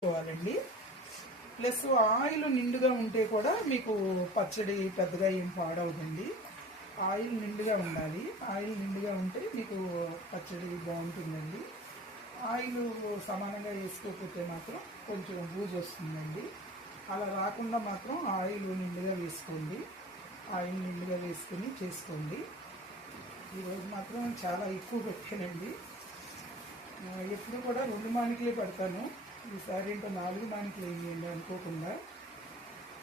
చేసుకోవాలండి plus oil నిండుగా ఉంటే కూడా మీకు పచ్చడి పెద్దగా ఏం పాడవదండి. ఆయిల్ నిండుగా ఉండాలి. ఆయిల్ నిండుగా ఉంటే మీకు పచ్చడి బాగుంటుందండి. ఆయిల్ సమానంగా వేసుకోకపోతే మాత్రం కొంచెం బూజు వస్తుందండి. అలా రాకుండా మాత్రం ఆయిల్ నిండుగా వేసుకోండి. ఆయిల్ నిండుగా వేసుకొని చేసుకోండి. ఈరోజు మాత్రం చాలా ఎక్కువ పెట్టానండి. ఎప్పుడు కూడా రెండు మానికలే పెడతాను. ఈసారి ఇంకా నాలుగు మానికలు వేయండి అనుకోకుండా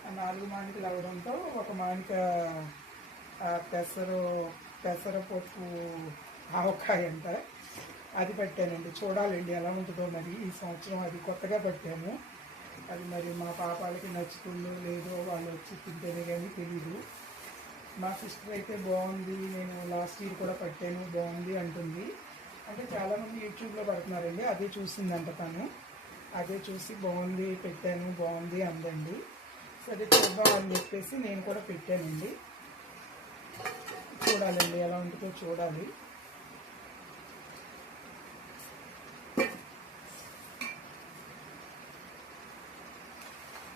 ఆ నాలుగు మానికలు అవడంతో ఒక మానిక ఆ, పెసరు పెసరపప్పు ఆవకాయ అంట అది పెట్టానండి. చూడాలండి ఎలా ఉంటుందో మరి ఈ సంవత్సరం అది కొత్తగా పెట్టాము. అది మరి మా పాపాలకి నచ్చుతుందో లేదో వాళ్ళు వచ్చి తింటేనే కానీ తెలీదు. మా సిస్టర్ అయితే బాగుంది నేను లాస్ట్ ఇయర్ కూడా పట్టాను బాగుంది అంటుంది. అంటే చాలామంది యూట్యూబ్లో పడుతున్నారండి అదే చూసిందంట తను. అదే చూసి బాగుంది పెట్టాను బాగుంది అందండి. సరే చూద్దాం అని చెప్పేసి నేను కూడా పెట్టానండి. చూడాలండి ఎలా ఉంటుందో చూడాలి.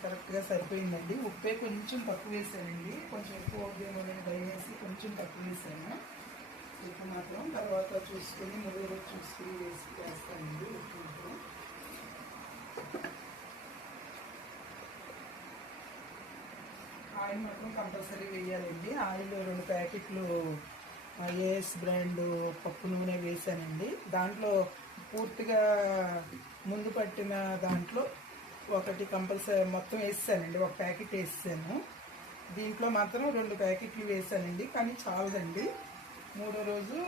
కరెక్ట్గా సరిపోయిందండి. ఉప్పే కొంచెం తక్కువ వేసానండి. కొంచెం ఎక్కువ అవుతుందేమో నేను భయం వేసి కొంచెం తక్కువ వేసాను. ఉప్పు మాత్రం తర్వాత చూసుకొని ముందు చూసుకుని చూసుకొని వేసి వేస్తానండి. ఉప్పు మాత్రం. ఆయిల్ మాత్రం కంపల్సరీ వేయాలండి. ఆయిల్ రెండు ప్యాకెట్లు ఏఎస్ బ్రాండ్ పప్పు నూనె వేసానండి. దాంట్లో పూర్తిగా ముందు పట్టిన దాంట్లో ఒకటి కంపల్సరీ మొత్తం వేసానండి ఒక ప్యాకెట్ వేసాను దీంట్లో మాత్రం రెండు ప్యాకెట్లు వేసానండి. కానీ చాలదండి. మూడో రోజు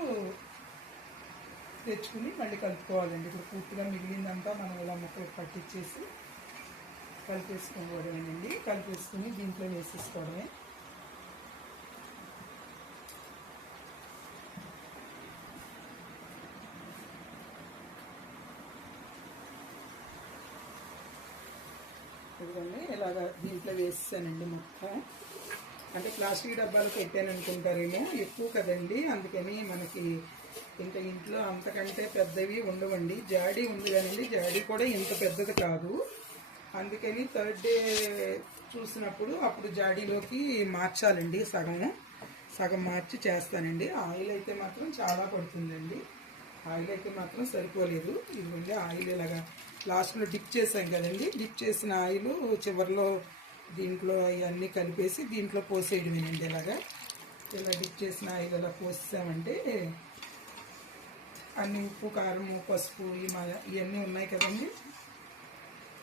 తెచ్చుకుని మళ్ళీ కలుపుకోవాలండి. ఇప్పుడు పూర్తిగా మిగిలిందంతా మనం ఇలా ముక్కలు పట్టించేసి కలిపేసుకోవడమేనండి కలిపేసుకుని దీంట్లో వేసేసుకోవడమే. ఇదిగోండి ఇలాగ దీంట్లో వేసేసానండి మొత్తం. అంటే ప్లాస్టిక్ డబ్బాలు పెట్టాను అనుకుంటారేమో? ఎక్కువ కదండి. అందుకని మనకి ఇంకా ఇంట్లో అంతకంటే పెద్దవి ఉండవండి. జాడీ ఉంది కానండి. జాడీ కూడా ఇంత పెద్దది కాదు. అందుకని థర్డ్ డే చూసినప్పుడు అప్పుడు జాడీలోకి మార్చాలండి సగం సగం మార్చి చేస్తానండి. ఆయిల్ అయితే మాత్రం చాలా పడుతుందండి. ఆయిల్ అయితే మాత్రం సరిపోలేదు. ఇదిగోండి ఆయిల్ ఇలాగా లాస్ట్లో డిప్ చేసాం కదండి. డిప్ చేసిన ఆయిల్ చివరిలో దీంట్లో అవన్నీ కలిపేసి దీంట్లో పోసేయడమేనండి ఇలాగా. ఇలా డిప్ చేసిన ఆయిల్ ఇలా పోసామంటే అన్ని ఉప్పు కారము పసుపు ఈ ఇవన్నీ ఉన్నాయి కదండి.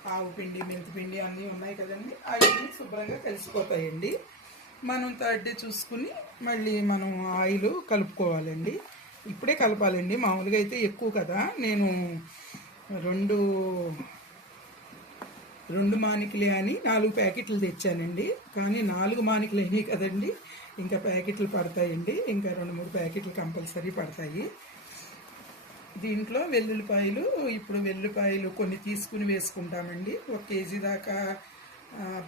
ఆవు పిండి మెంతి పిండి అన్నీ ఉన్నాయి కదండి. అవన్నీ శుభ్రంగా కలిసిపోతాయండి. మనం థర్డ్ డే చూసుకుని మళ్ళీ మనం ఆయిల్ కలుపుకోవాలండి. ఇప్పుడే కలపాలండి. మామూలుగా అయితే ఎక్కువ కదా. నేను రెండు రెండు మానికలే అని నాలుగు ప్యాకెట్లు తెచ్చానండి. కానీ నాలుగు మానికలు అయినాయి కదండి. ఇంకా ప్యాకెట్లు పడతాయండి. ఇంకా రెండు మూడు ప్యాకెట్లు కంపల్సరీ పడతాయి. దీంట్లో వెల్లుల్లిపాయలు ఇప్పుడు వెల్లుల్లిపాయలు కొన్ని తీసుకుని వేసుకుంటామండి. ఒక కేజీ దాకా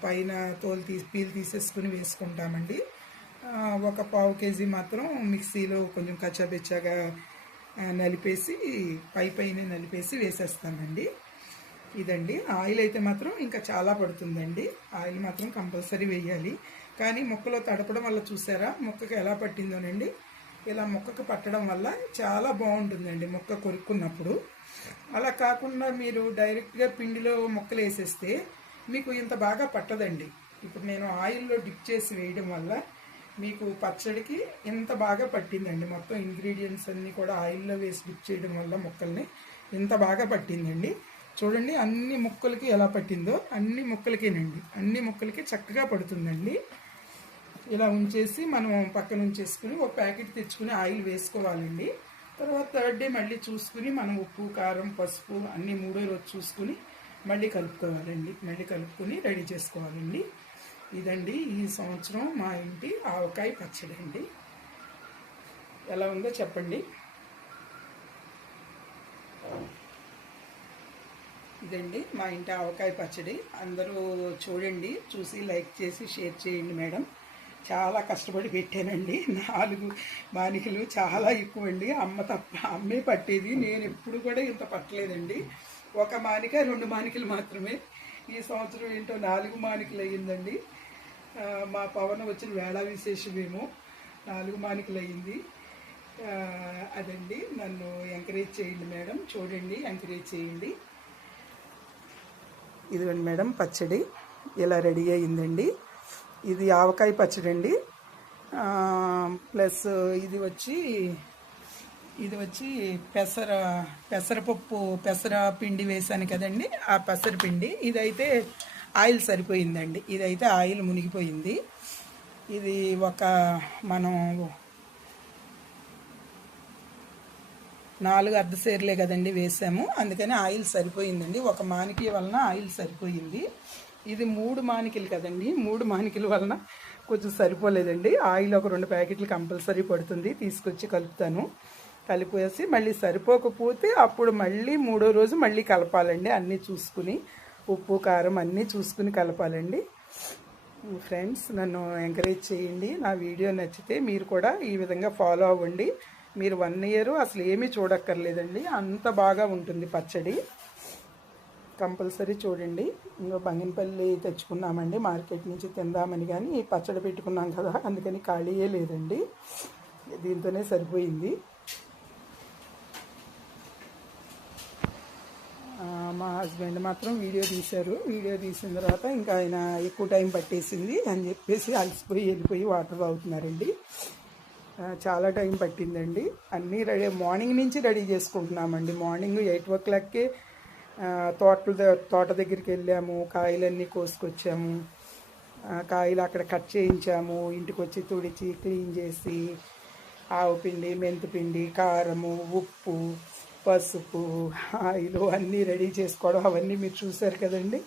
పైన తోలు తీసి పీలు తీసేసుకుని వేసుకుంటామండి. ఒక పావు కేజీ మాత్రం మిక్సీలో కొంచెం కచ్చాబెచ్చాగా నలిపేసి పై పైన నలిపేసి వేసేస్తామండి ఇదండి. ఆయిల్ అయితే మాత్రం ఇంకా చాలా పడుతుందండి. ఆయిల్ మాత్రం కంపల్సరీ వేయాలి. కానీ మొక్కలో తడపడం వల్ల చూసారా మొక్కకి ఎలా పట్టిందోనండి. ఇలా మొక్కకు పట్టడం వల్ల చాలా బాగుంటుందండి మొక్క కొరుక్కున్నప్పుడు అలా కాకుండా మీరు డైరెక్ట్గా పిండిలో మొక్కలు వేసేస్తే మీకు ఇంత బాగా పట్టదండి. ఇప్పుడు నేను ఆయిల్లో డిప్ చేసి వేయడం వల్ల మీకు పచ్చడికి ఇంత బాగా పట్టిందండి. మొత్తం ఇంగ్రీడియంట్స్ అన్నీ కూడా ఆయిల్లో వేసి డిప్ చేయడం వల్ల మొక్కల్ని ఇంత బాగా పట్టిందండి. చూడండి అన్ని ముక్కలకి ఎలా పట్టిందో అన్ని ముక్కలకేనండి. అన్ని ముక్కలకి చక్కగా పడుతుందండి. ఇలా ఉంచేసి మనం పక్కన ఉంచేసుకుని ఒక ప్యాకెట్ తెచ్చుకుని ఆయిల్ వేసుకోవాలండి. తర్వాత థర్డ్ డే మళ్ళీ చూసుకుని మనం ఉప్పు కారం పసుపు అన్నీ మూడో రోజు చూసుకుని మళ్ళీ కలుపుకోవాలండి. మళ్ళీ కలుపుకొని రెడీ చేసుకోవాలండి. ఇదండి ఈ సంవత్సరం మా ఇంటి ఆవకాయ పచ్చడి అండి. ఎలా ఉందో చెప్పండి. ఇదండి మా ఇంటి ఆవకాయ పచ్చడి. అందరూ చూడండి చూసి లైక్ చేసి షేర్ చేయండి మేడం. చాలా కష్టపడి పెట్టానండి. నాలుగు బానికలు చాలా ఎక్కువ అండి అమ్మ తప్ప అమ్మే పట్టేది. నేను ఎప్పుడు కూడా ఇంత పట్టలేదండి. ఒక మానిక రెండు మానికలు మాత్రమే. ఈ సంవత్సరం ఏంటో నాలుగు మానికలు అయ్యిందండి. మా పవన్ వచ్చిన వేళ విశేషమేమో నాలుగు మానికలు అయ్యింది. అదండి. నన్ను ఎంకరేజ్ చేయండి మేడం. చూడండి ఎంకరేజ్ చేయండి. ఇదిగోండి మేడం పచ్చడి. ఇలా రెడీ అయిందండి ఇది ఆవకాయ పచ్చడి అండి. ప్లస్ ఇది వచ్చి ఇది వచ్చి పెసర పెసరపప్పు పెసర పిండి వేసాను కదండి. ఆ పెసర పిండి. ఇదైతే ఆయిల్ సరిపోయిందండి. ఇదైతే ఆయిల్ మునిగిపోయింది. ఇది ఒక మనం నాలుగు అర్ధసేర్లే కదండి వేసాము. అందుకని ఆయిల్ సరిపోయిందండి. ఒక మానికి వలన ఆయిల్ సరిపోయింది. ఇది మూడు మానికలు కదండి. మూడు మానికల వలన కొంచెం సరిపోలేదండి. ఆయిల్ ఒక రెండు ప్యాకెట్లు కంపల్సరీ పడుతుంది. తీసుకొచ్చి కలుపుతాను. కలిపేసి మళ్ళీ సరిపోకపోతే అప్పుడు మళ్ళీ మూడో రోజు మళ్ళీ కలపాలండి. అన్నీ చూసుకుని ఉప్పు కారం అన్నీ చూసుకుని కలపాలండి. ఫ్రెండ్స్ నన్ను ఎంకరేజ్ చేయండి. నా వీడియో నచ్చితే మీరు కూడా ఈ విధంగా ఫాలో అవ్వండి. మీరు వన్ ఇయర్ అసలు ఏమీ చూడక్కర్లేదండి. అంత బాగా ఉంటుంది పచ్చడి. కంపల్సరీ చూడండి. ఇంకా బంగినపల్లి తెచ్చుకున్నామండి. మార్కెట్ నుంచి తిందామని కానీ ఈ పచ్చడి పెట్టుకున్నాం కదా అందుకని ఖాళీయే లేదండి. దీంతోనే సరిపోయింది. మా హస్బెండ్ మాత్రం వీడియో తీశారు. వీడియో తీసిన తర్వాత ఇంకా ఆయన ఎక్కువ టైం పట్టేసింది అని చెప్పేసి అలసిపోయి వెళ్ళిపోయి వాటర్ తాగుతున్నారండి. చాలా టైం పట్టిందండి. అన్నీ రెడీ మార్నింగ్ నుంచి రెడీ చేసుకుంటున్నామండి. మార్నింగ్ ఎయిట్ ఓ క్లాక్కే తోటల తోట దగ్గరికి వెళ్ళాము కాయలన్నీ కోసుకొచ్చాము. కాయలు అక్కడ కట్ చేయించాము ఇంటికి వచ్చి తుడిచి క్లీన్ చేసి ఆవు పిండి మెంతిపిండి కారము ఉప్పు పసుపు ఆయిలు అన్నీ రెడీ చేసుకోవడం అవన్నీ మీరు చూసారు కదండి.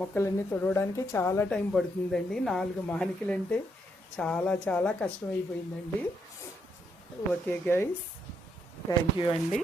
మొక్కలన్నీ తొడవడానికి చాలా టైం పడుతుందండి. నాలుగు మానికలు అంటే చాలా చాలా కష్టమైపోయిందండి. ఓకే గైస్ థ్యాంక్ యూ అండి.